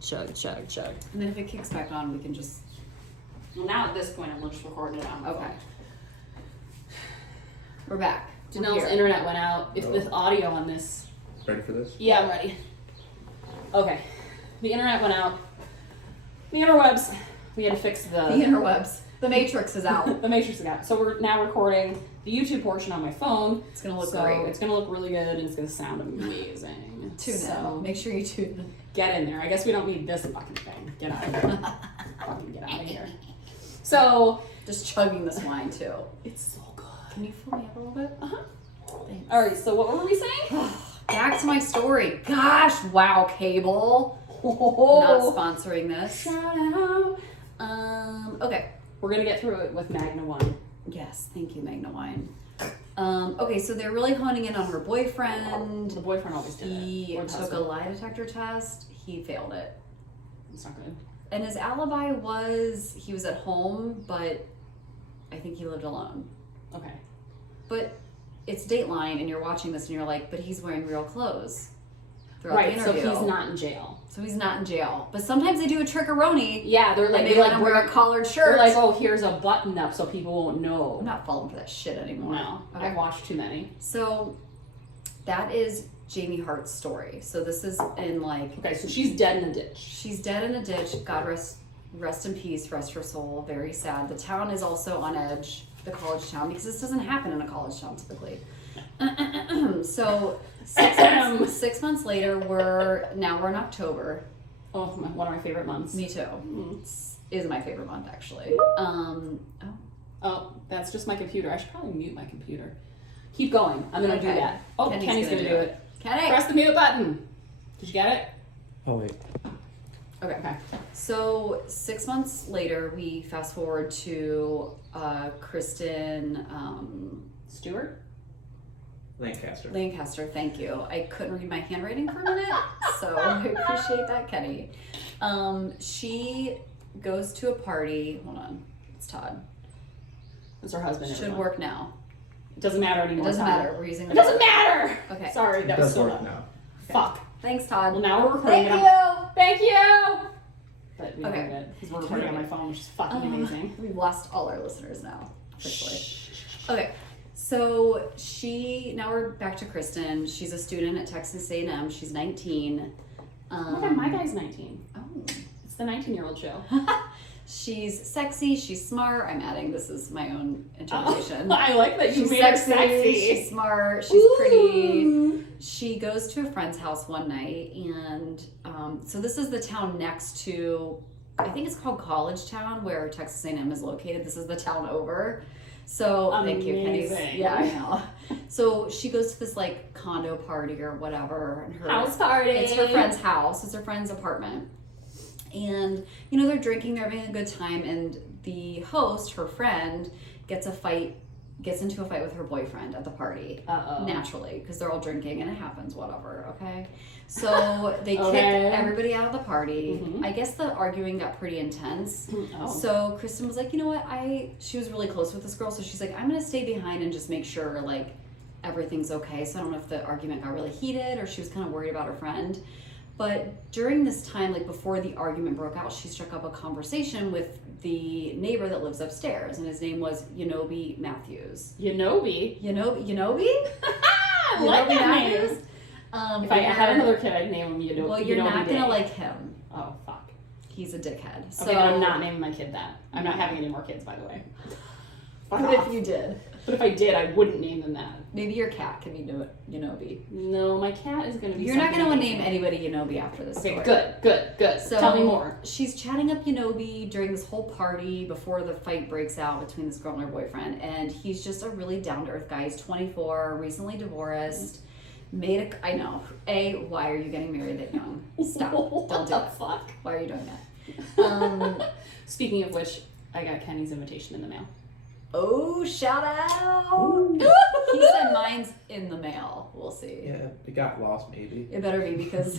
Chug, chug, chug. And then if it kicks back on, we can just... Well, now at this point, I'm just recording it on my phone. We're back. Denel's internet went out. If the audio on this... Ready for this? Yeah, I'm ready. Okay. The internet went out. The interwebs. We had to fix the interwebs. The Matrix is out. The Matrix is out. So we're now recording the YouTube portion on my phone. It's going to look great. It's going to look really good and it's going to sound amazing. Tune in. Make sure you tune in. Get in there. I guess we don't need this fucking thing. Get out of here. Fucking get out of here. So... Just chugging this wine, too. It's so good. Can you fill me up a little bit? Uh-huh. Thanks. Alright, so what were we saying? Back to my story. Gosh, wow, cable. Not sponsoring this. Shout out. Okay. We're going to get through it with Magna Wine. Yes, thank you, Magna Wine. Okay, so they're really honing in on her boyfriend. The boyfriend always did it. He took a lie detector test. He failed it. It's not good. And his alibi was he was at home, but I think he lived alone. Okay. But it's Dateline, and you're watching this, and you're like, but he's wearing real clothes throughout Right, the so interview. he's not in jail. So he's not in jail. But sometimes they do a trickaroni. Yeah, they're like, and they let him wear a collared shirt. They're like, oh, here's a button up so people won't know. I'm not falling for that shit anymore. No, Okay. I've watched too many. So that is Jamie Hart's story. So this is in like... Okay, so she's dead in a ditch. She's dead in a ditch. God rest in peace, rest her soul. Very sad. The town is also on edge, the college town, because this doesn't happen in a college town typically. So 6 months later, we're in October. Oh, one of my favorite months. Me too. Mm-hmm. Is my favorite month actually. Oh, that's just my computer. I should probably mute my computer. Keep going. I'm gonna do that. Oh, Kenny's gonna do it. Kenny, press the mute button. Did you get it? Oh wait. Okay. So 6 months later, we fast forward to Kristin Stewart? Lancaster. Thank you. I couldn't read my handwriting for a minute, so I appreciate that, Kenny. She goes to a party. Hold on. It's Todd. It's her husband. Should work now. It doesn't matter anymore. It doesn't Todd. matter. We're using It doesn't matter! Okay. Sorry, that was so work now. Okay. Fuck. Thanks, Todd. Well, now we're recording. Thank you! But we Okay. did it because we're recording on my phone, which is fucking amazing. We've lost all our listeners now, officially. Okay, so now we're back to Kristin. She's a student at Texas A&M. She's 19. Oh my God, my guy's 19. Oh. It's the 19-year-old show. She's sexy, she's smart. I'm adding, this is my own interpretation. I like that you She's made her sexy, sexy. she's smart, she's pretty. She goes to a friend's house one night, and so this is the town next to, I think it's called College Town, where Texas A&M is located. This is the town over. So thank you, Kenny. Yeah, I know. So she goes to this like condo party or whatever. And House party. It's her friend's house. It's her friend's apartment. And, you know, they're drinking, they're having a good time, and the host, her friend, gets into a fight with her boyfriend at the party. Uh-oh. Naturally, because they're all drinking and it happens, whatever, okay? So they kick everybody out of the party. Mm-hmm. I guess the arguing got pretty intense. Oh. So Kristin was like, you know what, she was really close with this girl, so she's like, I'm gonna stay behind and just make sure, like, everything's okay. So I don't know if the argument got really heated or she was kind of worried about her friend. But during this time, like before the argument broke out, she struck up a conversation with the neighbor that lives upstairs, and his name was Yanobi Matthews. Yanobi? Yanobi? I like that name. If I had another kid, I'd name him Yanobi. Well, you're not going to like him. Oh, fuck. He's a dickhead. So okay, but I'm not naming my kid that. I'm not having any more kids, by the way. What if you did? But if I did, I wouldn't name them that. Maybe your cat can be Yanobi. No, my cat is going to be You're not going to name anybody Yanobi after this story. Okay, good. So tell me more. She's chatting up Yanobi during this whole party before the fight breaks out between this girl and her boyfriend. And he's just a really down-to-earth guy. He's 24, recently divorced. I know. Why are you getting married that young? Stop. Don't do it. Fuck? Why are you doing that? Speaking of which, I got Kenny's invitation in the mail. Oh, shout out! He said mine's in the mail. We'll see. Yeah, it got lost maybe. It better be because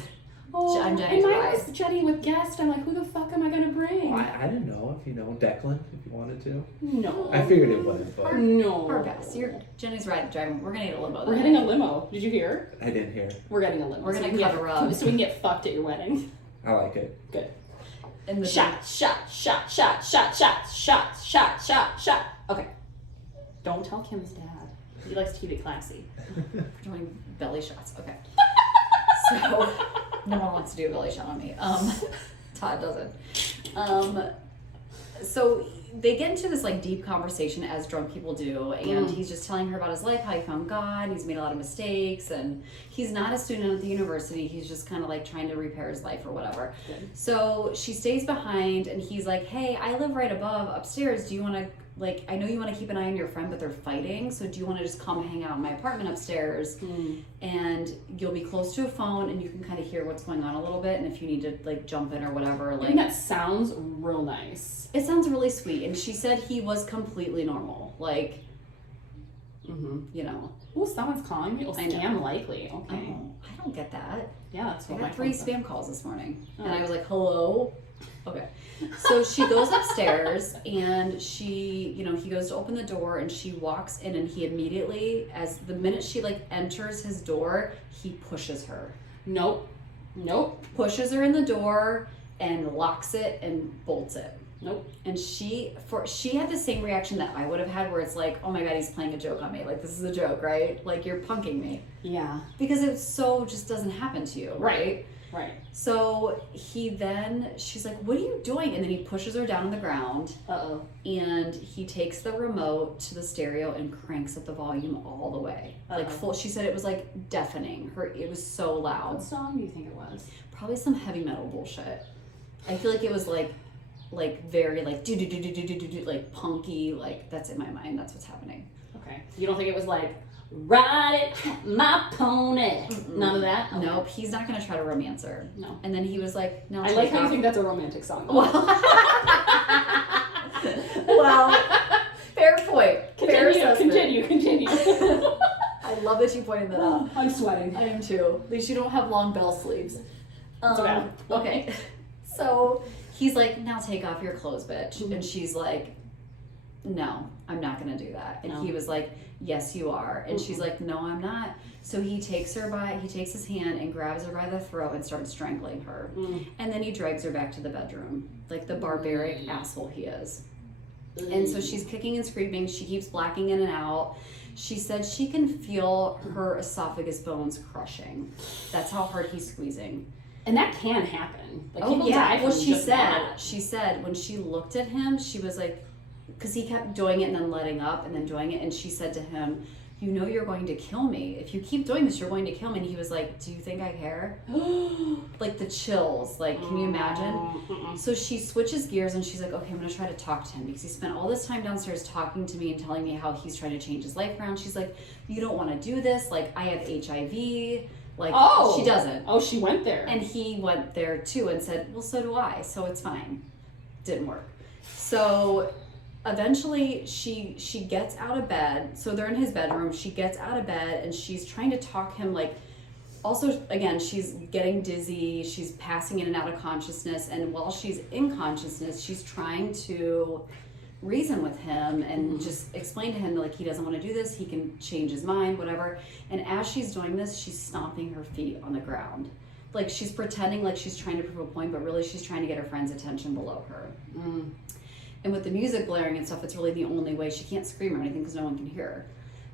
Oh, I'm Jenny's and mine bride. was Jenny with guest. I'm like, who the fuck am I gonna bring? Well, I didn't know if you know Declan, if you wanted to. No. I figured it would, but No. Hard pass. Jenny's driving. We're gonna need a limo. We're getting a limo. Did you hear? I didn't hear. We're getting a limo. We're gonna so we can cut a rug. So we can get fucked at your wedding. I like it. Good. And the Shot. Okay. Don't tell Kim's dad. He likes to keep it classy. doing belly shots. Okay. So no one wants to do a belly shot on me. Todd doesn't. So they get into this like deep conversation as drunk people do, and he's just telling her about his life, how he found God, he's made a lot of mistakes, and he's not a student at the university, he's just kind of like trying to repair his life or whatever. Good. So she stays behind, and he's like, hey, I live right above upstairs, do you want to, like, I know you want to keep an eye on your friend, but they're fighting, so do you want to just come hang out in my apartment upstairs, and you'll be close to a phone, and you can kind of hear what's going on a little bit, and if you need to like jump in or whatever, I like, think that sounds real nice. it sounds really sweet. And she said he was completely normal, like, you know. Oh, someone's calling me. Oh, I know. scam likely. Okay. Oh, I don't get that. Yeah, that's I what my got 3 phone said. spam calls this morning, Oh. and I was like, hello. Okay. So she goes upstairs, and she, you know, he goes to open the door, and she walks in, and he immediately, as the minute she like enters his door, he pushes her. Nope. Pushes her in the door and locks it and bolts it. Nope. And she had the same reaction that I would have had, where it's like, oh my god, he's playing a joke on me. Like, this is a joke, right? Like, you're punking me. Yeah. Because it so just doesn't happen to you, right? Right. So she's like, what are you doing? And then he pushes her down on the ground. Uh-oh. And he takes the remote to the stereo and cranks up the volume all the way. Like full. She said it was like deafening. It was so loud. What song do you think it was? Probably some heavy metal bullshit. I feel like it was like very like do like punky, like that's in my mind. That's what's happening. Okay. You don't think it was like ride it, my pony? None of that? Okay. Nope. He's not gonna try to romance her. No. And then he was like, no. I like how you think that's a romantic song. Well, fair point. Fair assessment. Continue. I love that you pointed that out. I'm sweating. I am too. At least you don't have long bell sleeves. Okay. Okay. So he's like, now take off your clothes, bitch. And she's like, no, I'm not gonna do that. And he was like, yes, you are. And she's like, no, I'm not. So he takes his hand and grabs her by the throat and starts strangling her. And then he drags her back to the bedroom, like the barbaric asshole he is. And so she's kicking and screaming. She keeps blacking in and out. She said she can feel her esophagus bones crushing. That's how hard he's squeezing. And that can happen. Like, Oh people yeah. die Well, from she just that. said when she looked at him, she was like, because he kept doing it and then letting up and then doing it, and she said to him, you know you're going to kill me. If you keep doing this, you're going to kill me. And he was like, do you think I care? Like the chills. Like, can you imagine? So she switches gears and she's like, okay, I'm going to try to talk to him, because he spent all this time downstairs talking to me and telling me how he's trying to change his life around. She's like, you don't want to do this. Like, I have HIV. Like, she doesn't. Oh, she went there. And he went there too and said, well, so do I. So it's fine. Didn't work. So eventually she gets out of bed. So they're in his bedroom. She gets out of bed and she's trying to talk him, like, also, again, she's getting dizzy. She's passing in and out of consciousness. And while she's in consciousness, she's trying to reason with him and just explain to him that, like, he doesn't want to do this. He can change his mind, whatever. And as she's doing this, she's stomping her feet on the ground. Like, she's pretending like she's trying to prove a point, but really she's trying to get her friend's attention below her. And with the music blaring and stuff, it's really the only way. She can't scream or anything because no one can hear her.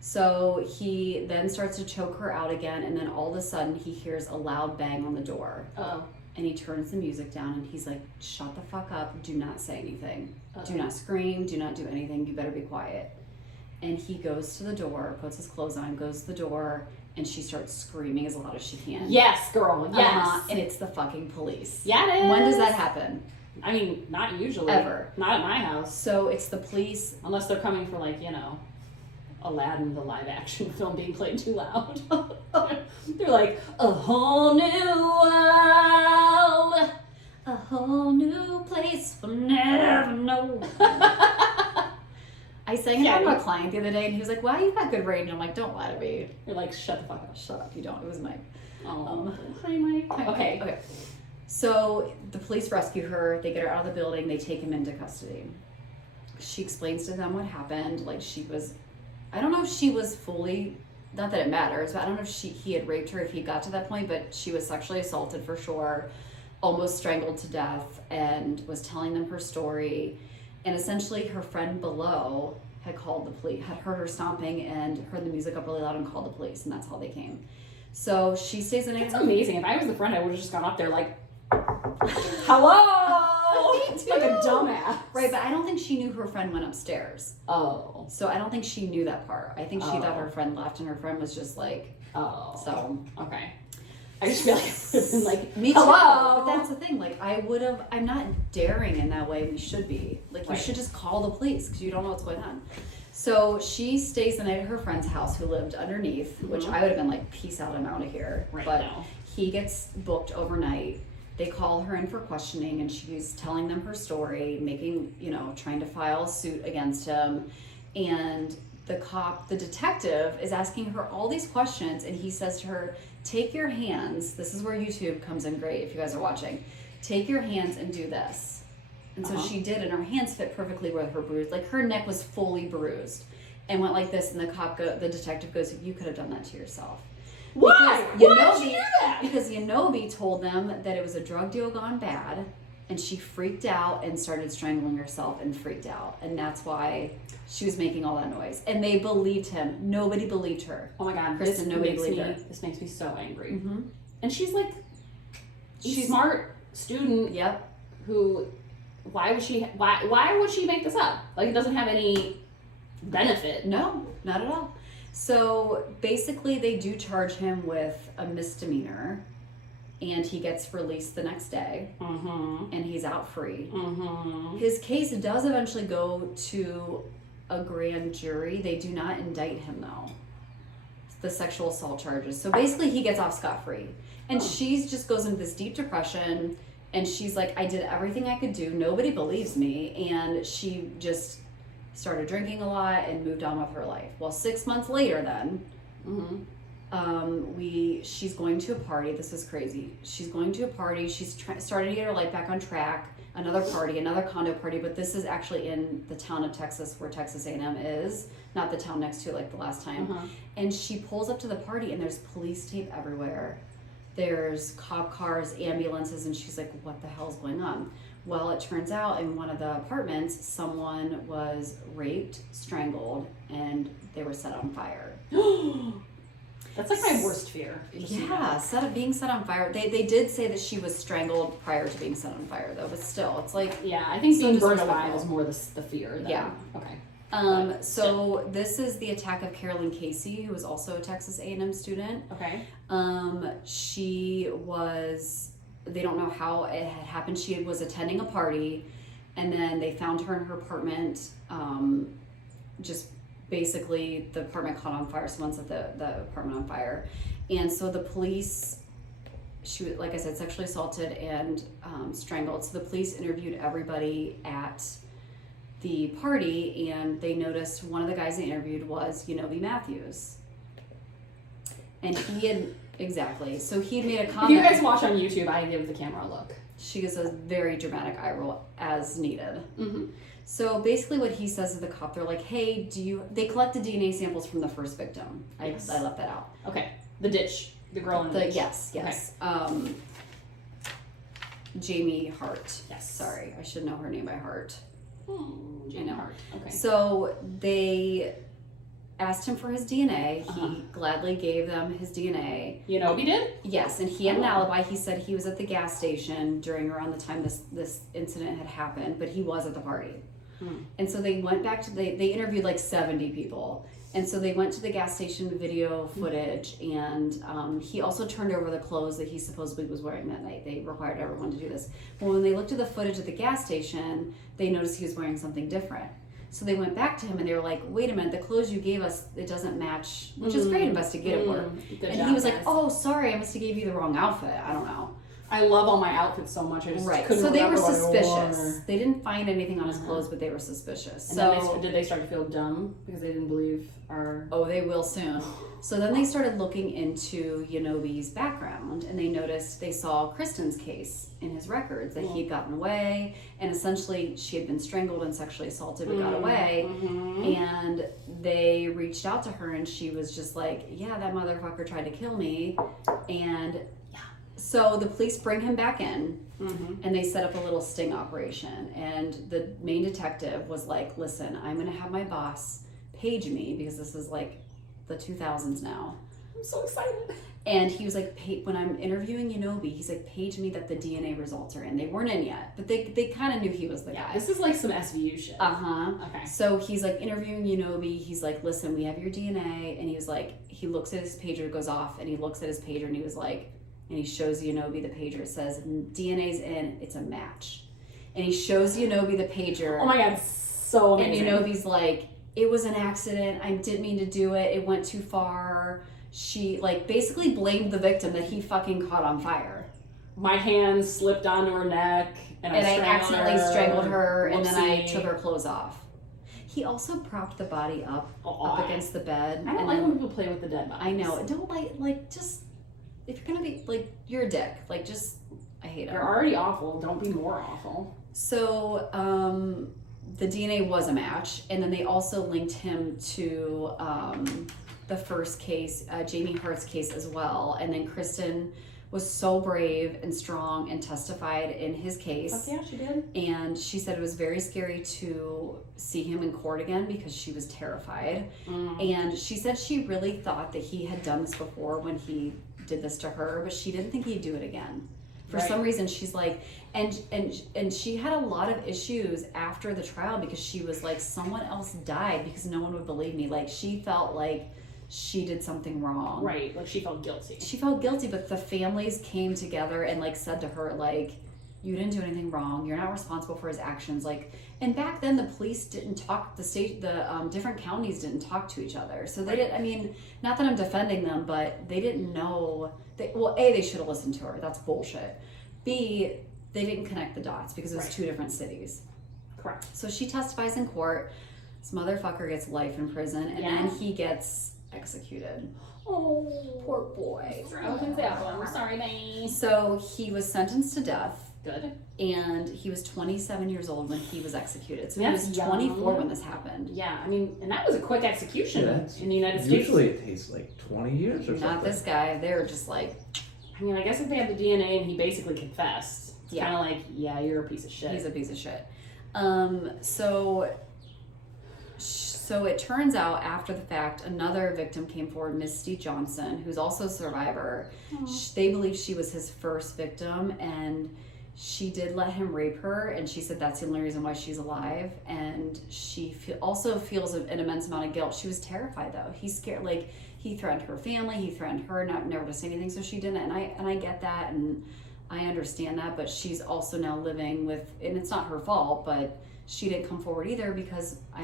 So he then starts to choke her out again, and then all of a sudden he hears a loud bang on the door. Uh-oh. And he turns the music down and he's like, shut the fuck up, do not say anything. Do not scream, do not do anything, you better be quiet. And he goes to the door, puts his clothes on, goes to the door, and she starts screaming as loud as she can. Yes, girl, yes. And it's the fucking police. Yeah, it is. When does that happen? I mean, not usually. Ever. Not at my house. So it's the police. Unless they're coming for, like, you know, Aladdin, the live action film being played too loud. They're like, a whole new world. A whole new place we'll never know. I sang it to a client the other day and he was like, wow, you've got good range. I'm like, don't lie to me. You're like, shut the fuck up. Shut up, you don't. It was Mike. Hi, Mike. Okay. So the police rescue her. They get her out of the building. They take him into custody. She explains to them what happened. Like, she was, I don't know if she was fully, not that it matters, but I don't know if he had raped her if he got to that point, but she was sexually assaulted for sure. almost strangled to death, and was telling them her story. And essentially her friend below had called the police, had heard her stomping and heard the music up really loud and called the police, and that's how they came. So she stays the night. It's amazing. If I was the friend, I would have just gone up there like, hello! Me too. Like a dumbass. Right, but I don't think she knew her friend went upstairs. Oh. So I don't think she knew that part. I think she Oh. thought her friend left, and her friend was just like, Oh. so. Okay. I just feel like I would have been like, Me too. hello! But that's the thing. Like, I'm not daring in that way. We should be. Like, you Right. should just call the police because you don't know what's going on. So she stays the night at her friend's house who lived underneath, which I would have been like, peace out, I'm out of here. Right, but no. he gets booked overnight. They call her in for questioning, and she's telling them her story, trying to file a suit against him. And the detective is asking her all these questions, and he says to her, take your hands, this is where YouTube comes in great if you guys are watching, take your hands and do this. And so she did, and her hands fit perfectly where her bruise, like her neck was fully bruised, and went like this, and the detective goes, you could have done that to yourself. Why? Because Why did you do that? Because Yanobi told them that it was a drug deal gone bad, and she freaked out and started strangling herself and freaked out. And that's why she was making all that noise. And they believed him. Nobody believed her. Oh my God, Kristin, nobody believed her. This makes me so angry. Mm-hmm. And she's like, she's a smart student. Yep. Who? Why would she make this up? Like, it doesn't have any benefit. No, not at all. So basically, they do charge him with a misdemeanor, and he gets released the next day, and he's out free. His case does eventually go to a grand jury. They do not indict him, though. The sexual assault charges. So basically, he gets off scot-free. And she just goes into this deep depression, and she's like, I did everything I could do. Nobody believes me. And she just started drinking a lot and moved on with her life. Well, 6 months later then, she's going to a party. This is crazy. She's going to a party. She's starting to get her life back on track. Another party, another condo party, but this is actually in the town of Texas where Texas A&M is, not the town next to it like the last time. And she pulls up to the party, and there's police tape everywhere. There's cop cars, ambulances, and she's like, what the hell's going on? Well, it turns out in one of the apartments, someone was raped, strangled, and they were set on fire. That's like my worst fear. Yeah, being set on fire. They did say that she was strangled prior to being set on fire, though, but still, it's like... Yeah, I think being burned disrespectful. alive is more the fear than... Yeah. Okay. So this is the attack of Carolyn Casey, who was also a Texas A&M student. Okay. She was... They don't know how it had happened. She was attending a party, and then they found her in her apartment. Just basically, the apartment caught on fire. Someone set the apartment on fire, and so the police. She was, like I said, sexually assaulted and strangled. So the police interviewed everybody at the party, and they noticed one of the guys they interviewed was Yanobi Matthews, and he had. Exactly. So he made a comment. If you guys watch on YouTube, I give the camera a look. She gives a very dramatic eye roll as needed. So basically what he says to the cop, they're like, hey, they collected DNA samples from the first victim. I left that out. Okay. The ditch. The girl in the ditch. Yes. Okay. Jamie Hart. Yes. Sorry, I should know her name by heart. Jamie Hart. Okay. So they asked him for his DNA. He gladly gave them his DNA. Yanobi did? Yes, and he had an alibi. He said he was at the gas station around the time this incident had happened, but he was at the party. And so they went back to they interviewed like 70 people. And so they went to the gas station video footage, and he also turned over the clothes that he supposedly was wearing that night. They required everyone to do this. Well, when they looked at the footage at the gas station, they noticed he was wearing something different. So they went back to him, and they were like, wait a minute, the clothes you gave us, it doesn't match, which is great investigative work. And he was like, oh, sorry, I must have gave you the wrong outfit. I don't know. I love all my outfits so much. I just couldn't So they were remember what I suspicious. wore. They didn't find anything on his clothes, but they were suspicious. And then did they start to feel dumb because they didn't believe our... Oh, they will soon. So then they started looking into Yanobi's background, and they saw Kristin's case in his records, that he had gotten away, and essentially she had been strangled and sexually assaulted but got away. And they reached out to her, and she was just like, yeah, that motherfucker tried to kill me. And So the police bring him back in, Mm-hmm. and they set up a little sting operation. And the main detective was like, listen, I'm going to have my boss page me, because this is like the 2000s now. I'm so excited. And he was like, when I'm interviewing Unobi, he's like, page me that the DNA results are in. They weren't in yet, but they kind of knew he was the guy. This is like some SVU shit. Uh-huh. Okay. So he's like interviewing Unobi. He's like, listen, we have your DNA. And he was like, he looks at his pager, goes off, and he looks at his pager, and he was like, and he shows Unobi the pager. It says, DNA's in, it's a match. And he shows Unobi the pager. Oh my God, so amazing. And Unobi's like, it was an accident. I didn't mean to do it. It went too far. She like basically blamed the victim that he fucking caught on fire. My hand slipped onto her neck, and I accidentally strangled her, and then I Whoopsie. took her clothes off. He also propped the body up against the bed. I don't like when people play with the dead bodies. I know. Don't like just, if you're gonna be like, you're a dick. Like, just, I hate it. You're already awful. Don't be more awful. So the DNA was a match, and then they also linked him to the first case, Jamie Hart's case as well. And then Kristin was so brave and strong and testified in his case. Fuck yeah, she did. And she said it was very scary to see him in court again because she was terrified. And she said she really thought that he had done this before when he did this to her, but she didn't think he'd do it again. For some reason, she's like, and she had a lot of issues after the trial because she was like, someone else died because no one would believe me. Like, she felt like she did something wrong. Right, like she felt guilty. She felt guilty, but the families came together and like said to her, like, you didn't do anything wrong. You're not responsible for his actions. Like, and back then the police didn't talk. The different counties didn't talk to each other. So they didn't. I mean, not that I'm defending them, but they didn't know. Well, A, they should have listened to her. That's bullshit. B, they didn't connect the dots because it was two different cities. Correct. So she testifies in court. This motherfucker gets life in prison, and then he gets executed. Oh, Poor boy. I was gonna say that one. Sorry, man. So he was sentenced to death. Good. And he was 27 years old when he was executed. So That's he was young. 24 when this happened. Yeah, I mean, and that was a quick execution in the United States. Usually it takes like 20 years or something. Not this guy. They're just like, I mean, I guess if they have the DNA and he basically confessed, it's kind of like, yeah, you're a piece of shit. he's a piece of shit. So it turns out after the fact, another victim came forward, Misty Johnson, who's also a survivor. They believe she was his first victim, and she did let him rape her, and she said that's the only reason why she's alive. And she also feels an immense amount of guilt. She was terrified though. He's scared, like he threatened her family, he threatened her, never to say anything, so she didn't. And I get that, and I understand that, but she's also now living with, and it's not her fault, but she didn't come forward either because I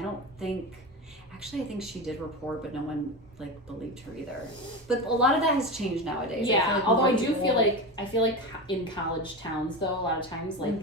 think she did report, but no one like believed her either. But a lot of that has changed nowadays. Yeah, like although I more do people- feel like in college towns though, a lot of times like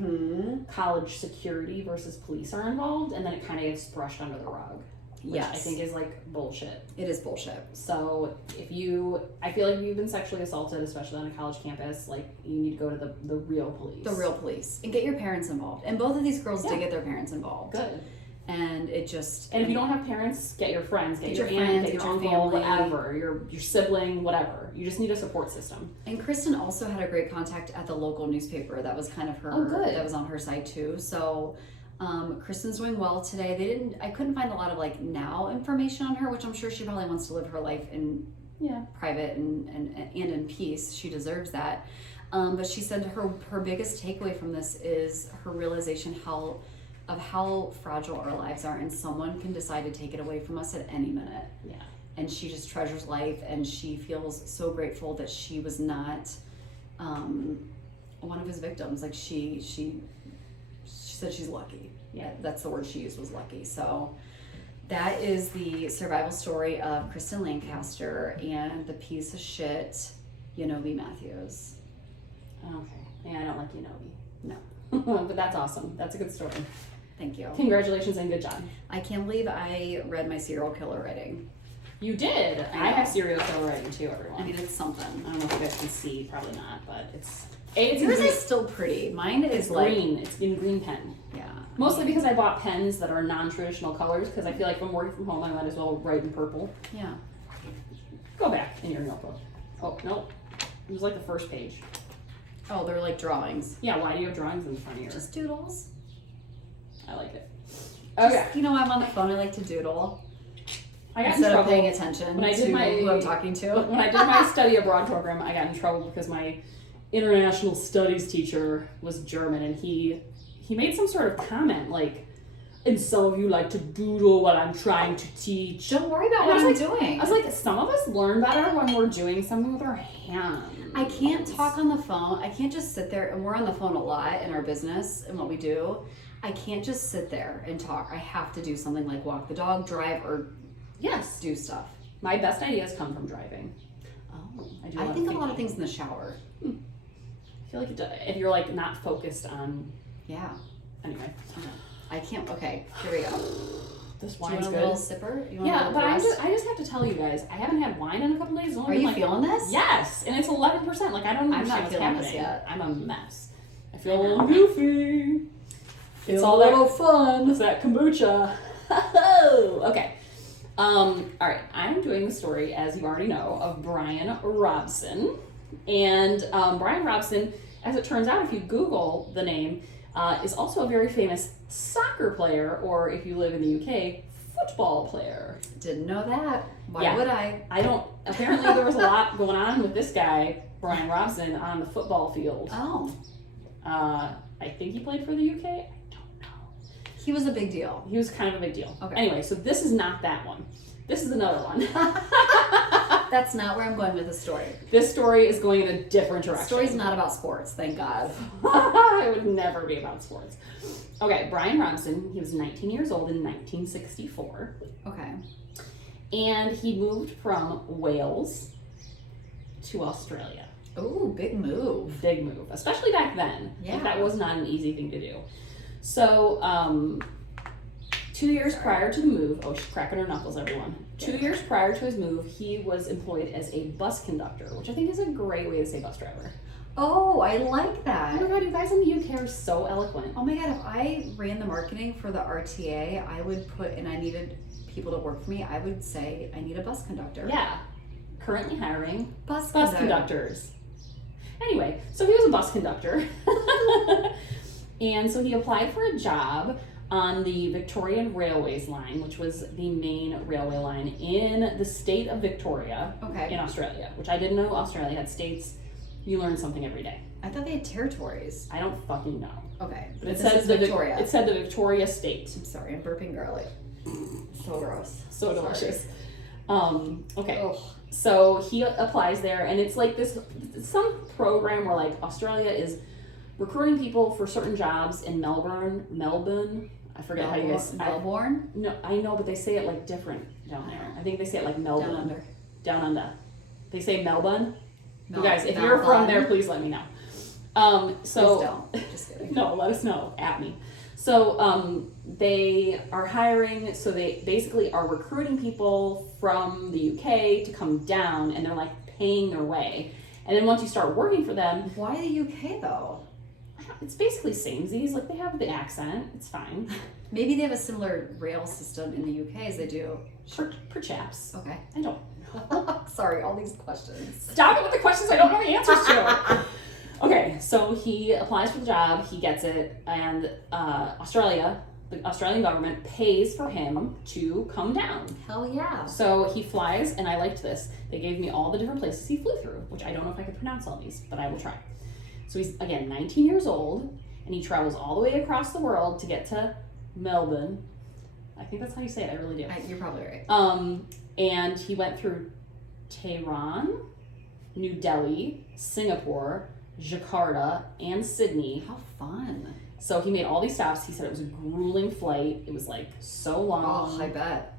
college security versus police are involved, and then it kind of gets brushed under the rug. Which I think is like bullshit. It is bullshit. So I feel like if you've been sexually assaulted, especially on a college campus, like you need to go to the real police. The real police. And get your parents involved. And both of these girls did get their parents involved. Good. And it just... And if you don't have parents, get your friends, get your friends, aunt, get get your your uncle, family. whatever, your sibling, whatever. You just need a support system. And Kristin also had a great contact at the local newspaper. That was kind of her... Oh, good. That was on her side too. So... Kristin's doing well today. I couldn't find a lot of like now information on her, which I'm sure she probably wants to live her life in private and in peace. She deserves that. But she said her biggest takeaway from this is her realization of how fragile our lives are, and someone can decide to take it away from us at any minute. Yeah. And she just treasures life, and she feels so grateful that she was not one of his victims. Like she said she's lucky. Yeah, that's the word she used, was lucky. So that is the survival story of Kristin Lancaster and the piece of shit Unobi Matthews. Okay. Yeah, I don't like Unobi. No. But that's awesome. That's a good story. Thank you. Congratulations and good job. I can't believe I read my serial killer writing. You did. I have serial killer writing too, everyone. I mean, it's something. I don't know if you guys can see, probably not, but it's Yours is still pretty. Mine is like green. It's in green pen. Yeah. Mostly because I bought pens that are non-traditional colors, because I feel like if I'm working from home, I might as well write in purple. Yeah. Go back in your notebook. Oh, no. It was like the first page. Oh, they're like drawings. Yeah, why do you have drawings in front of yours? Just doodles. I like it. Just, Okay. you know, I'm on the phone. I like to doodle. I got in Instead of trouble paying attention when I to did my who I'm talking to. When I did my study abroad program, I got in trouble because my international studies teacher was German, and he made some sort of comment like, and some of you like to doodle what I'm trying to teach. Don't worry about And what I I'm was doing. I was like, some of us learn better when we're doing something with our hands. I can't talk on the phone. I can't just sit there, and we're on the phone a lot in our business and what we do. I can't just sit there and talk. I have to do something like walk the dog, drive, or Yes. do stuff. My best ideas come from driving. Oh, I I think a lot of things in the shower. I feel like if you're like not focused on. Yeah. Anyway. I can't. Okay, here we go. This Do you wine's want a good. little sipper? You want a Yeah, little but I glass? just have to tell you guys, I haven't had wine in a couple days. It's only Are been you like, feeling this? Yes, and it's 11%. Like I don't I'm understand not what's feeling happening. this yet. I'm a mess. I feel a little goofy. It's all a little that fun. It's that kombucha. Okay. All right. I'm doing the story, as you already know, of Brian Robson, and Brian Robson, as it turns out, if you Google the name, is also a very famous soccer player, or if you live in the UK, football player. Didn't know that. Why Yeah. would I? I don't. Apparently, there was a lot going on with this guy, Brian Robson, on the football field. Oh, I think he played for the UK. I don't know. he was a big deal. He was kind of a big deal. Okay. Anyway, so this is not that one. This is another one. That's not where I'm going with the story. This story is going in a different The direction. story's not about sports, thank God. It would never be about sports. Okay, Brian Robson, he was 19 years old in 1964. Okay. And he moved from Wales to Australia. Ooh, big move. Big move, especially back then. Yeah. Like, that was not an easy thing to do. So, 2 years prior to the move, oh, she's cracking her knuckles, everyone. 2 years prior to his move, he was employed as a bus conductor, which I think is a great way to say bus driver. Oh, I like Oh my that. god, you guys in the UK are so eloquent. Oh my God, if I ran the marketing for the RTA, I would put, and I needed people to work for me, I would say, I need a bus conductor. Yeah. Currently hiring Bus bus conductor. conductors. Anyway, so he was a bus conductor. And so he applied for a job on the Victorian Railways line, which was the main railway line in the state of Victoria Okay. in Australia, which I didn't know Australia had states. You learn something every day. I thought they had territories. I don't fucking know. Okay. But it This says is the Victoria. It said the Victoria state. I'm sorry, I'm burping garlic. So gross. So delicious. Okay. Ugh. So he applies there, and it's like this some program where like Australia is recruiting people for certain jobs in Melbourne. I forget how you guys. Melbourne? No, I know, but they say it like different down there. I think they say it like Melbourne. Down under. Down under. They say Melbourne. You guys, if Melbourne. you're from there, please let me know. So Please don't. Just kidding. no, let us know. At me. So they are hiring. So they basically are recruiting people from the UK to come down, and they're like paying their way. And then once you start working for them, Why the UK though? it's basically samesies. Like they have the accent. It's fine. Maybe they have a similar rail system in the UK as they do. Perhaps. Okay. I don't. Sorry, all these questions. Stop it with the questions I don't know the answers to. Okay, so he applies for the job, he gets it, and the Australian government pays for him to come down. Hell yeah. So he flies, and I liked this. They gave me all the different places he flew through, which I don't know if I could pronounce all these, but I will try. So he's, again, 19 years old, and he travels all the way across the world to get to Melbourne. I think that's how you say it, I really do. You're probably right. And he went through Tehran, New Delhi, Singapore, Jakarta, and Sydney. How fun. So he made all these stops. He said it was a grueling flight. It was like so long. Oh, I bet.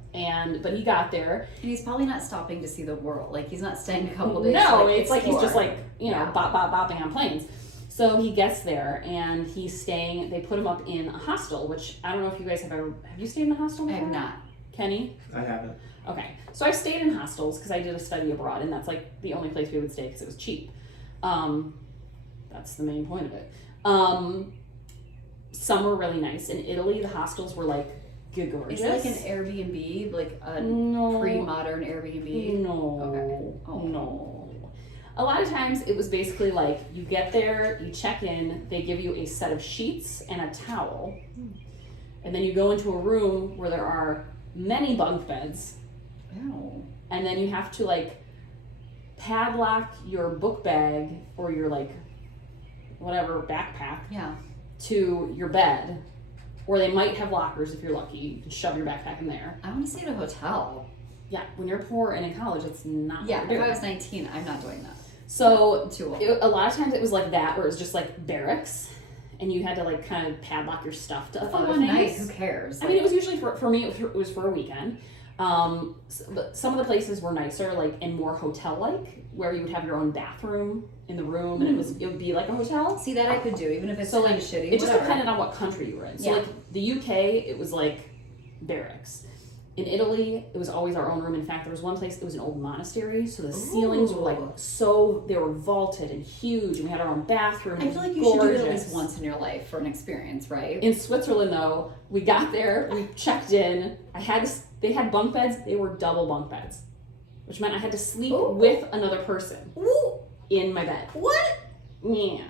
But he got there. And he's probably not stopping to see the world. Like, he's not staying a couple days. No, to, it's like he's just like, Yeah. bopping on planes. So he gets there and he's staying, they put him up in a hostel, which I don't know if you guys have you stayed in a hostel I before? have not. Kenny? I haven't. Okay. So I've stayed in hostels because I did a study abroad, and that's like the only place we would stay because it was cheap. That's the main point of it. Some were really nice. In Italy, the hostels were like gorgeous. Is it like an Airbnb? Like a No. pre-modern Airbnb? No. Okay. Oh. No. A lot of times it was basically like you get there, you check in, they give you a set of sheets and a towel, and then you go into a room where there are many bunk beds. Ew. And then you have to like padlock your book bag or your like whatever backpack Yeah. to your bed, or they might have lockers if you're lucky. You can shove your backpack in there. I want to stay at a hotel. Yeah, when you're poor and in college, it's not. Yeah, what if you're I doing. was 19, I'm not doing that. So I'm too old. a lot of times it was like that, where it was just like barracks, and you had to like kind of padlock your stuff to For other one things. night, who cares? I mean, it was usually for me. It was for a weekend. But some of the places were nicer, like and more hotel-like, where you would have your own bathroom in the room, and it would be like a hotel. See, that I could do, even if it's So kind like of shitty. it just whatever. depended on what country you were in. So Yeah. like the UK, it was like barracks. In Italy, it was always our own room. In fact, there was one place, it was an old monastery, so the ceilings were like they were vaulted and huge, and we had our own bathroom. I It feel was like you should do it at gorgeous. least once in your life for an experience, right? In Switzerland, though, we got there, we checked in. They had bunk beds. They were double bunk beds, which meant I had to sleep with another person in my bed. What? Yeah.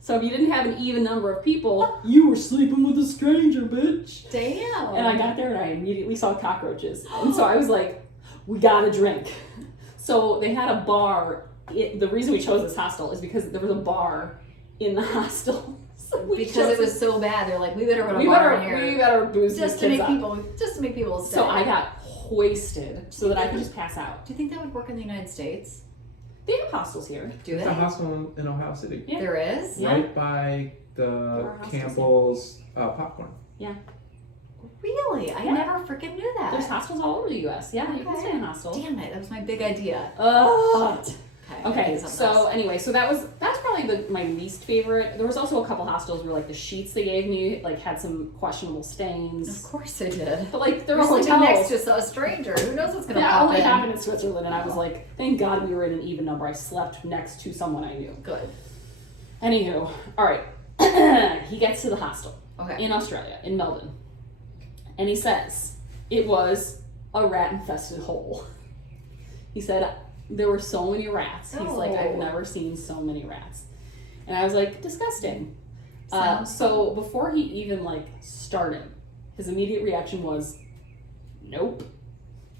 So if you didn't have an even number of people, you were sleeping with a stranger, bitch. Damn. And I got there and I immediately saw cockroaches. And so I was like, we gotta drink. So they had a bar. The reason we chose this hostel is because there was a bar in the hostel. So because it was so bad, they're like, we better put a bar in here we better booze just these to kids make up. people stay. So I got wasted so that I could just pass out. Do you think that would work in the United States? They have hostels here. Do they? There's a hospital in Ohio City. Yeah. There is? Yeah. Right by the Our hostels Campbell's popcorn. Really? I Yeah. never freaking knew that. There's hostels all over the U.S. Yeah, you can Okay. stay in hostels. Damn it, that was my big idea. Okay, so anyway, so that's probably my least favorite. There was also a couple hostels where like the sheets they gave me like had some questionable stains. Of course they did. But like there You're were sleeping hotels. next to a stranger. Who knows what's gonna That happen? only happened in Switzerland, and I was like, thank God we were in an even number. I slept next to someone I knew. Good. Anywho, all right. He gets to the hostel Okay. in Australia, in Melbourne, and he says it was a rat-infested hole. He said there were so many rats. He's like, I've never seen so many rats, and I was like, disgusting. So before he even like started, his immediate reaction was, nope.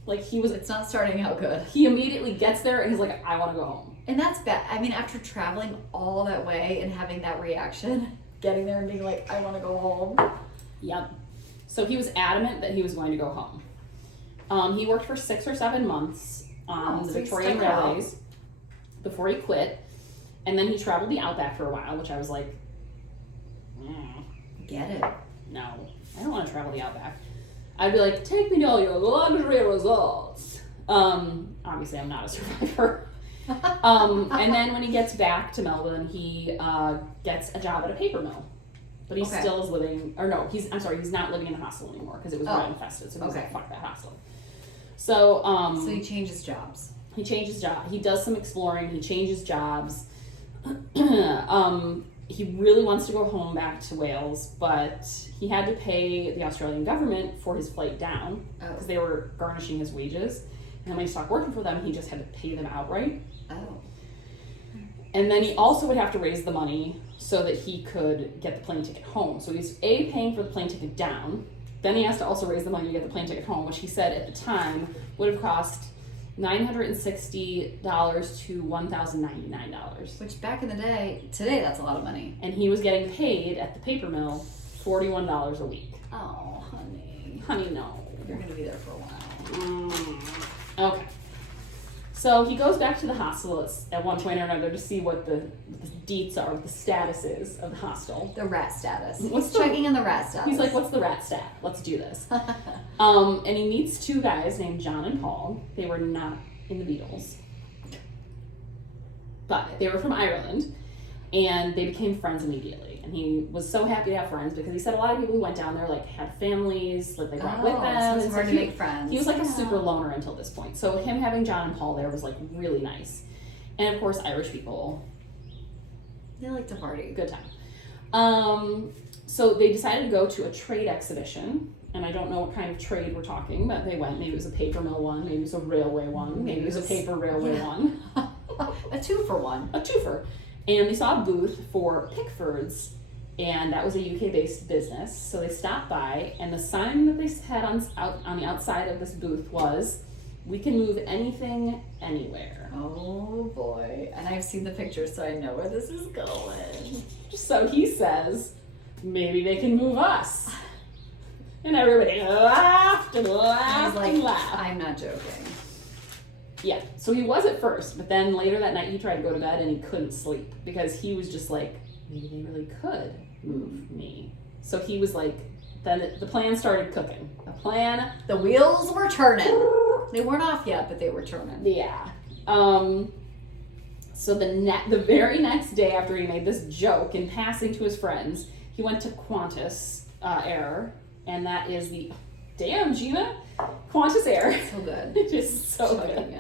Like It's not starting out good. he immediately gets there and he's like, I want to go home. And that's bad. I mean, after traveling all that way and having that reaction, getting there and being like, I want to go home. Yep. So he was adamant that he was going to go home. He worked for 6 or 7 months on the so he Victorian stuck out. Railways before he quit. And then he traveled the Outback for a while, which I was like, Get it. no, I don't want to travel the Outback. I'd be like, take me to all your luxury resorts. Obviously, I'm not a survivor. And then when he gets back to Melbourne, he gets a job at a paper mill. But he still is living, or no, he's not living in a hostel anymore because it was rat infested. So he was like, fuck that hostel. So, So he changes jobs. he changes job. He does some exploring. He changes jobs. He really wants to go home back to Wales, but he had to pay the Australian government for his flight down because they were garnishing his wages. And then when he stopped working for them, he just had to pay them outright. Oh. And then he also would have to raise the money so that he could get the plane ticket home. So he's paying for the plane ticket down. Then he has to also raise the money to get the plane ticket home, which he said at the time would have cost $960 to $1,099. Which back in the day, today that's a lot of money. And he was getting paid at the paper mill $41 a week. Oh, honey. Honey, no. You're going to be there for a while. Okay. So he goes back to the hostel at one point or another to see what the deets are, what the status is of the hostel. The rat status. What's checking in the rat status? He's like, what's the rat stat? Let's do this. And he meets 2 guys named John and Paul. They were not in the Beatles. But they were from Ireland. And they became friends immediately. And he was so happy to have friends because he said a lot of people who went down there like had families that they brought with them. So it's And hard to make friends. He was like a super loner until this point. So him having John and Paul there was like really nice. And of course, Irish people, They like to party. good time. So they decided to go to a trade exhibition. And I don't know what kind of trade we're talking, but they went. Maybe it was a paper mill one, maybe it was a railway one, maybe it was a paper railway one. A 2-for-1. A twofer. And they saw a booth for Pickfords, and that was a UK-based business. So they stopped by, and the sign that they had on the outside of this booth was, "We can move anything, anywhere." Oh boy. And I've seen the picture, so I know where this is going. So he says, "Maybe they can move us." And everybody laughed and laughed and laughed. I'm not joking. Yeah, so he was at first, but then later that night he tried to go to bed and he couldn't sleep because he was just like, maybe they really could move me. So he was like, then the plan started cooking. The wheels were turning. They weren't off yet, but they were turning. Yeah. So the very next day after he made this joke in passing to his friends, he went to Qantas Air, and that is damn, Gina, Qantas Air. So good. It is so good.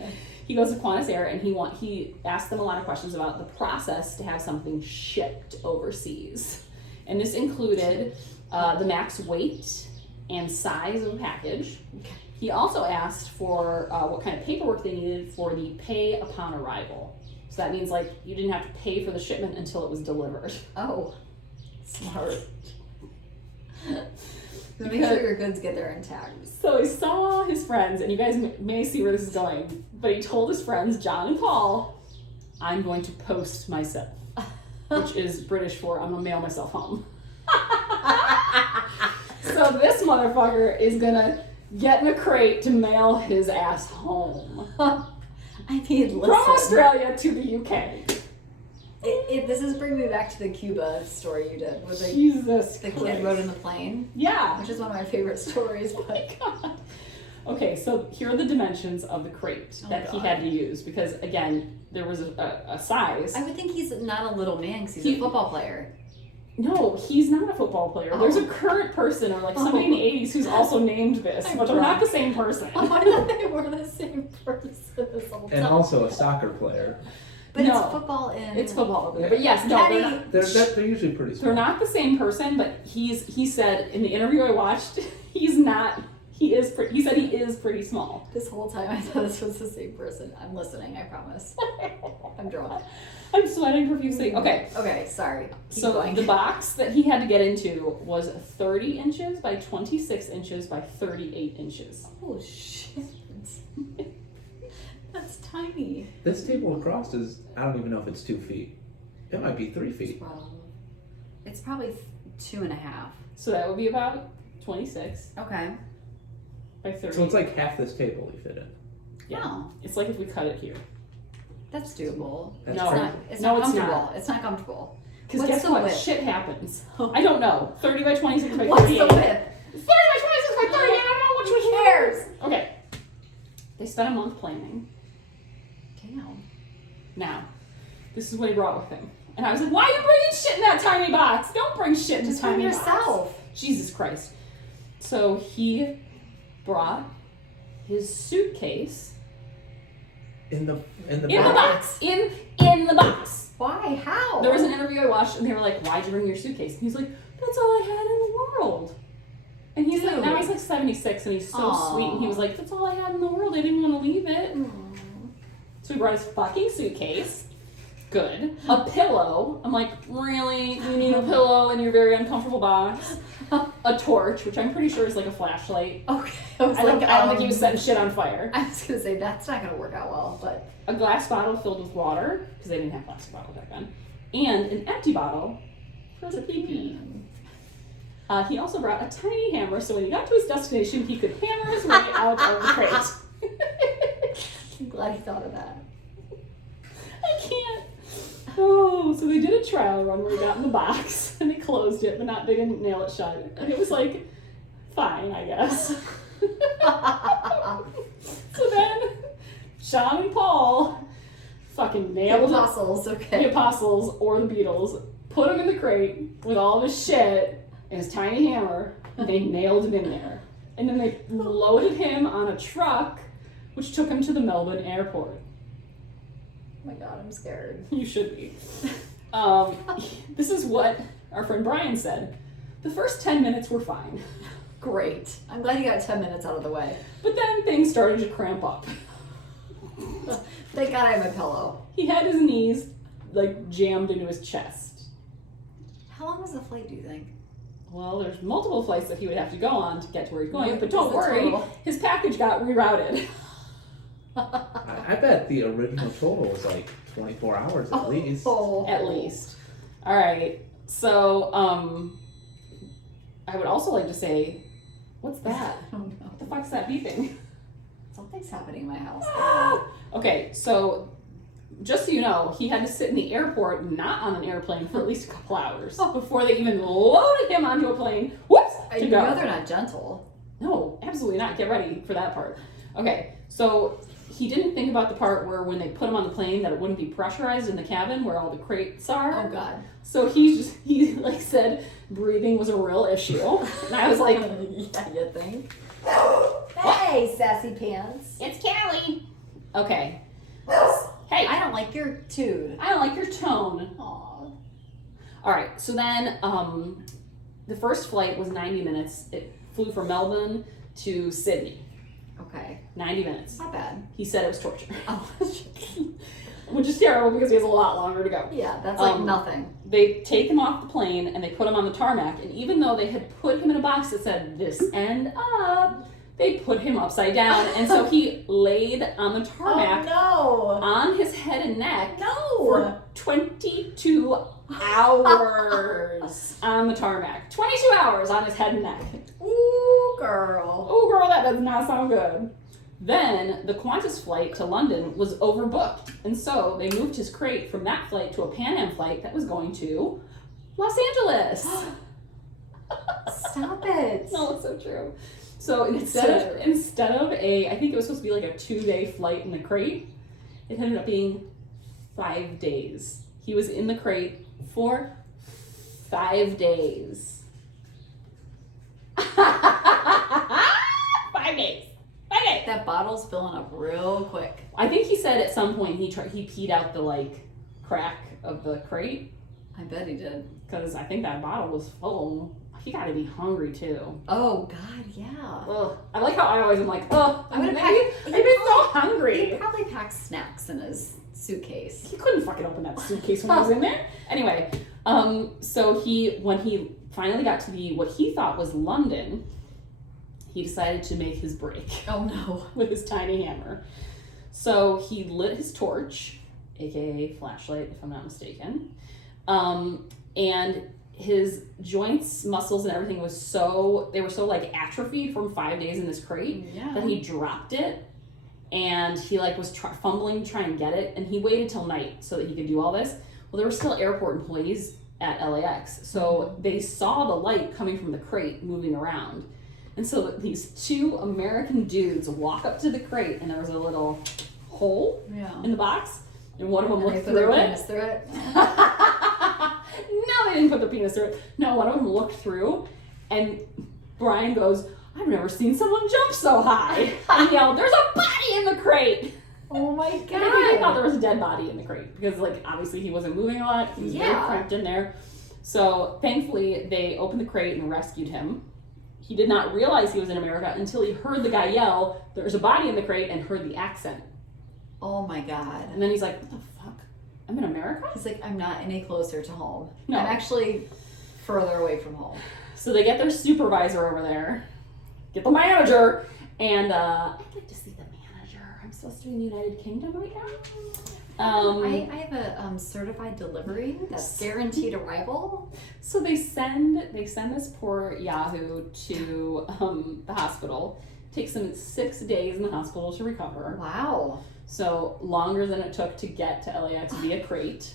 He goes to Qantas Air and he asked them a lot of questions about the process to have something shipped overseas. And this included the max weight and size of a package. Okay. He also asked for what kind of paperwork they needed for the pay upon arrival. So that means like you didn't have to pay for the shipment until it was delivered. Oh, smart. So make sure your goods get there intact. So he saw his friends, and you guys may see where this is going, but he told his friends, John and Paul, "I'm going to post myself," which is British for "I'm gonna mail myself home." So this motherfucker is gonna get in a crate to mail his ass home. I mean, listen. From Australia to the UK. This is bringing me back to the Cuba story you did. With Jesus the Christ. kid rode in the plane. Yeah. Which is one of my favorite stories. Oh my But God. Okay, so here are the dimensions of the crate that he had to use because, again, there was a size. I would think he's not a little man because he's a football player. No, he's not a football player. There's a current person or like somebody in the 80s who's also named this, but they're not the same person. Oh, I thought they were the same person this whole time. And also a soccer player. But No. it's football in... It's football over there. But yes, no, They're usually pretty small. they're not the same person, but he said in the interview I watched, he said he is pretty small. This whole time I thought this was the same person. I'm listening, I promise. I'm drunk. I'm sweating profusely. Okay. Okay, sorry. Keep So going. the box that he had to get into was 30 inches by 26 inches by 38 inches. Oh, shit. That's tiny. This table across is, I don't even know if it's 2 feet. It might be 3 feet. 12. It's probably 2.5. So that would be about 26 Okay. by 30. So it's like half this table you fit in. Yeah. Oh, It's like if we cut it here. that's doable. That's No. It's crazy. not, it's No, not it's comfortable. not. It's not comfortable. Because What's guess the what? width? Shit happens. I don't know. 30 by 26 by 38. What's the width? 30 by 26 by 38. I don't know which Who one cares? Okay. They spent a month planning. Damn. Now, this is what he brought with him. And I was like, why are you bringing shit in that tiny box? Don't bring shit in a Just for tiny box. yourself. Jesus Christ. So he brought his suitcase In the in the box. box. In the box. Why? How? There was an interview I watched and they were like, why'd you bring your suitcase? And he's like, that's all I had in the world. And he's like, Dude. now he's like 76 and he's so Aw. sweet. And he was like, that's all I had in the world. I didn't want to leave it. So he brought his fucking suitcase. Good. A pillow. I'm like, really? You need a pillow in your very uncomfortable box? A torch, which I'm pretty sure is like a flashlight. Okay. I don't think he was setting shit on fire. I was gonna say that's not gonna work out well, but A glass bottle filled with water, because they didn't have plastic bottles back then. And an empty bottle for the pee-pee. He also brought a tiny hammer, so when he got to his destination, he could hammer his way out of the crate. I'm glad he thought of that. I can't. Oh, so they did a trial run where he got in the box and they closed it, but they didn't nail it shut. And it was like, fine, I guess. So then, John and Paul fucking nailed The it. apostles, okay. The apostles or the Beatles put him in the crate with all of his shit and his tiny hammer. And they nailed him in there. And then they loaded him on a truck, which took him to the Melbourne airport. Oh my god, I'm scared. You should be. This is what our friend Brian said. The first 10 minutes were fine, Great. I'm glad you got 10 minutes out of the way. but then things started to cramp up. Thank God I have my pillow. He had his knees like jammed into his chest. How long was the flight, do you think? Well, there's multiple flights that he would have to go on to get to where he's going, What but is don't the worry, total? his package got rerouted. I bet the original total was like 24 hours at least. Oh. At least. All right. So, I would also like to say, what's that? I don't know. What the fuck's that beeping? Something's happening in my house. Okay, so just so you know, he had to sit in the airport, not on an airplane, for at least a couple hours before they even loaded him onto a plane. Whoops! To You go. know they're not gentle. No, absolutely not. Get ready for that part. Okay, so he didn't think about the part where when they put him on the plane that it wouldn't be pressurized in the cabin where all the crates are. Oh God. So he like said breathing was a real issue. And I was like, Yeah, you think? Hey, sassy pants. it's Callie. Okay. Hey, I don't like your tude. I don't like your tone. Aw. All right, so then the first flight was 90 minutes. It flew from Melbourne to Sydney. Okay. 90 minutes. Not bad. He said it was torture. Oh. Which is terrible because he has a lot longer to go. Yeah, that's like nothing. They take him off the plane and they put him on the tarmac, and even though they had put him in a box that said this end up, they put him upside down, and so he laid on the tarmac Oh on his head and neck no! for 22 hours on the tarmac. 22 hours on his head and neck. Ooh, girl. Oh girl, that does not sound good. Then the Qantas flight to London was overbooked, and so they moved his crate from that flight to a Pan Am flight that was going to Los Angeles. Stop it. No, it's so true. So instead of a, I think it was supposed to be like a 2-day flight in the crate, it ended up being 5 days. He was in the crate for 5 days. 5 days. 5 days. That bottle's filling up real quick. I think he said at some point he peed out the like crack of the crate I bet he did. because I think that bottle was full. He got to be hungry too. Oh God, yeah. Ugh. I like how I always am like, oh, I would've maybe packed- I've been so hungry. He probably packed snacks in his suitcase. He couldn't fucking open that suitcase when I was in there. Anyway, so when he finally got to what he thought was London, he decided to make his break Oh no. with his tiny hammer. So he lit his torch, aka flashlight, if I'm not mistaken, and his joints, muscles, and everything were so like atrophied from 5 days in this crate Yeah. that he dropped it, and he like was fumbling to try and get it, and he waited till night so that he could do all this. Well, there were still airport employees at LAX, so they saw the light coming from the crate moving around, and so these two American dudes walk up to the crate, and there was a little hole Yeah. in the box, and one of them And they looked put their through it. penis through it. No, they didn't put their penis through it. No, one of them looked through, and Brian goes, I've never seen someone jump so high. And yelled, there's a body in the crate. Oh my I think he thought God. there was a dead body in the crate because, like, obviously he wasn't moving a lot. He was very Yeah. cramped in there. So, thankfully, they opened the crate and rescued him. He did not realize he was in America until he heard the guy yell, there's a body in the crate, and heard the accent. Oh my God. And then he's like, what the fuck? I'm in America? He's like, I'm not any closer to home. No. I'm actually further away from home. So they get their supervisor over there, get the manager, and I'd like to see the manager. I'm supposed to be in the United Kingdom right now. I have a certified delivery that's guaranteed arrival. So they send this poor Yahoo to the hospital. Takes them 6 days in the hospital to recover. Wow. So longer than it took to get to LAX via crate.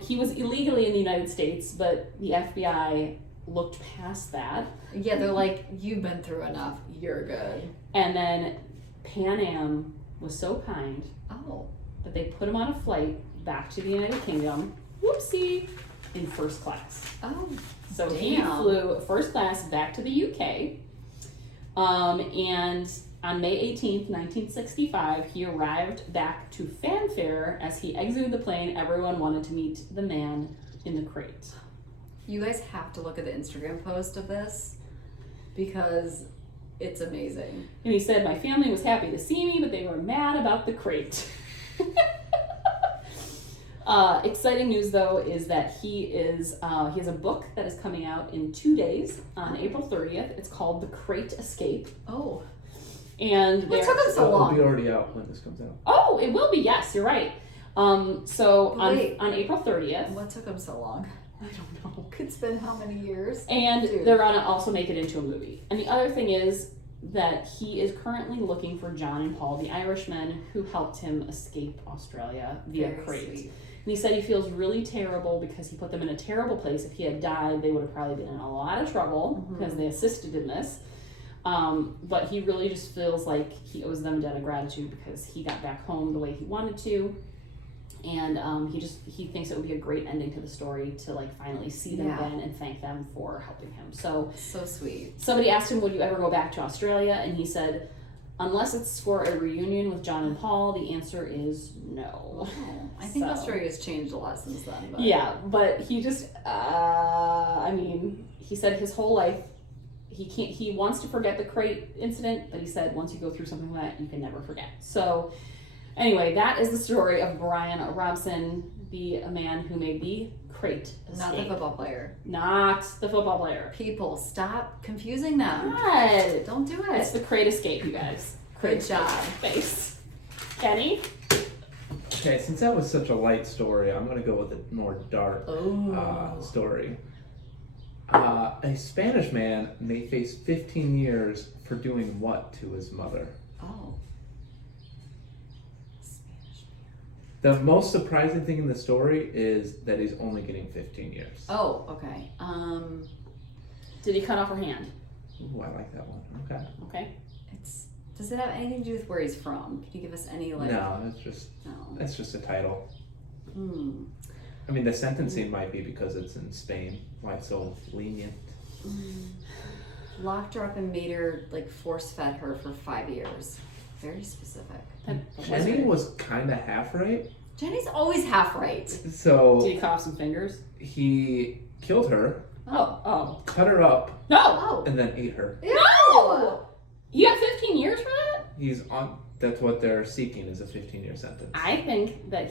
He was illegally in the United States, but the FBI looked past that. Yeah, they're like, you've been through enough. You're good. And then Pan Am was so kind Oh. that they put him on a flight back to the United Kingdom, whoopsie, in first class. Oh. So he Damn. flew first class back to the UK. And on May 18th, 1965, he arrived back to fanfare. As he exited the plane, everyone wanted to meet the man in the crate. You guys have to look at the Instagram post of this because It's amazing. And he said, my family was happy to see me, but they were mad about the crate. Exciting news, though, is that he has a book that is coming out in 2 days on April 30th. It's called The Crate Escape. Oh. And What took him so long? It'll be already out when this comes out. Oh, it will be. Yes, you're right. So Wait. on April 30th. What took him so long? I don't know. It's been how many years? And Dude. they're gonna also make it into a movie. And the other thing is that he is currently looking for John and Paul, the Irishmen who helped him escape Australia via Very crate. sweet. And he said he feels really terrible because he put them in a terrible place. If he had died, they would have probably been in a lot of trouble because they assisted in this. But he really just feels like he owes them a debt of gratitude because he got back home the way he wanted to. And he thinks it would be a great ending to the story to like finally see them again and thank them for helping him. So sweet. Somebody asked him, would you ever go back to Australia? And he said, unless it's for a reunion with John and Paul, the answer is no. Oh, I think Australia's changed a lot since then. But. Yeah, but he just, he said his whole life, he wants to forget the crate incident, but he said once you go through something like that, you can never forget. So anyway, that is the story of Brian Robson, the man who made the crate escape. Not the football player. Not the football player. People, stop confusing them. God. Don't do it. It's the crate escape, you guys. Good job. Face. Kenny? Okay, since that was such a light story, I'm going to go with a more dark story. A Spanish man may face 15 years for doing what to his mother? Oh. Spanish. The most surprising thing in the story is that he's only getting 15 years. Oh, okay. Did he cut off her hand? Ooh, I like that one. Okay. Okay. Does it have anything to do with where he's from? Can you give us any like? No, that's just a title. Hmm. I mean, the sentencing might be because it's in Spain. Why it's so lenient? Locked her up and made her like force fed her for 5 years. Very specific. Jenny was kind of half right. Jenny's always half right. So Did he cut off some fingers? he killed her, Oh. cut her up, No! Oh. and then ate her. No! You got 15 years for that? He's on. That's what they're seeking is a 15-year sentence. I think that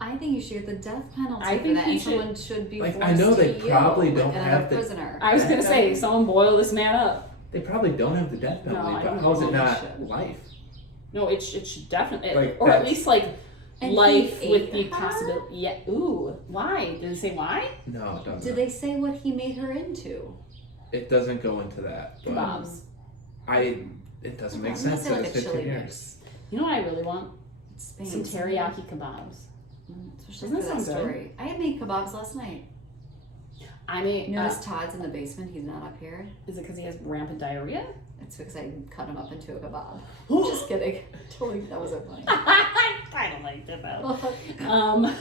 I think you should get the death penalty I for think that, he and should- someone should be Like, forced I know to they probably yield, don't like have another the- prisoner. I was gonna say, someone boil this man up. They probably don't have the death penalty, I but don't how is know it they not should. life? No, it should definitely, Like, or at that's- least like And he life with ate the her? possibility. Yeah. Ooh. Why? Did it say why? No, it doesn't. Did they say what he made her into? It doesn't go into that. But Kebabs. it doesn't make I'm gonna sense say that like it's a 15 chili years. mix. You know what I really want? Spain. Some teriyaki kebabs. Especially Doesn't for that that sound good? story. I had made kebabs last night. I mean, Notice Todd's in the basement. He's not up here. is it because he has rampant diarrhea? It's because I cut him up into a kebab. Just kidding. Totally, that wasn't funny. I kind of liked it though.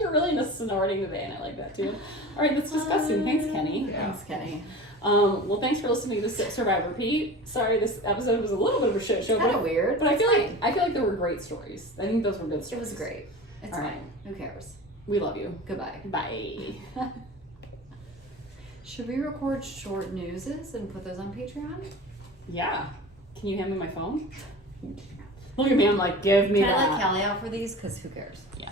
You're really in a snorting today, and I like that too. All right, that's disgusting. Thanks, Kenny. Yeah. Thanks, Kenny. Well, thanks for listening to Sip, Survive, Repeat. Sorry, this episode was a little bit of a shit show, Kind of weird, but I feel it's like there were great stories. I think those were good It stories. was great. It's All fine. right. Who cares? We love you. Goodbye. Bye. Should we record short newses and put those on Patreon? Yeah. Can you hand me my phone? Look at me. I'm like, give me Can that. I let Callie out for these? Because who cares? Yeah.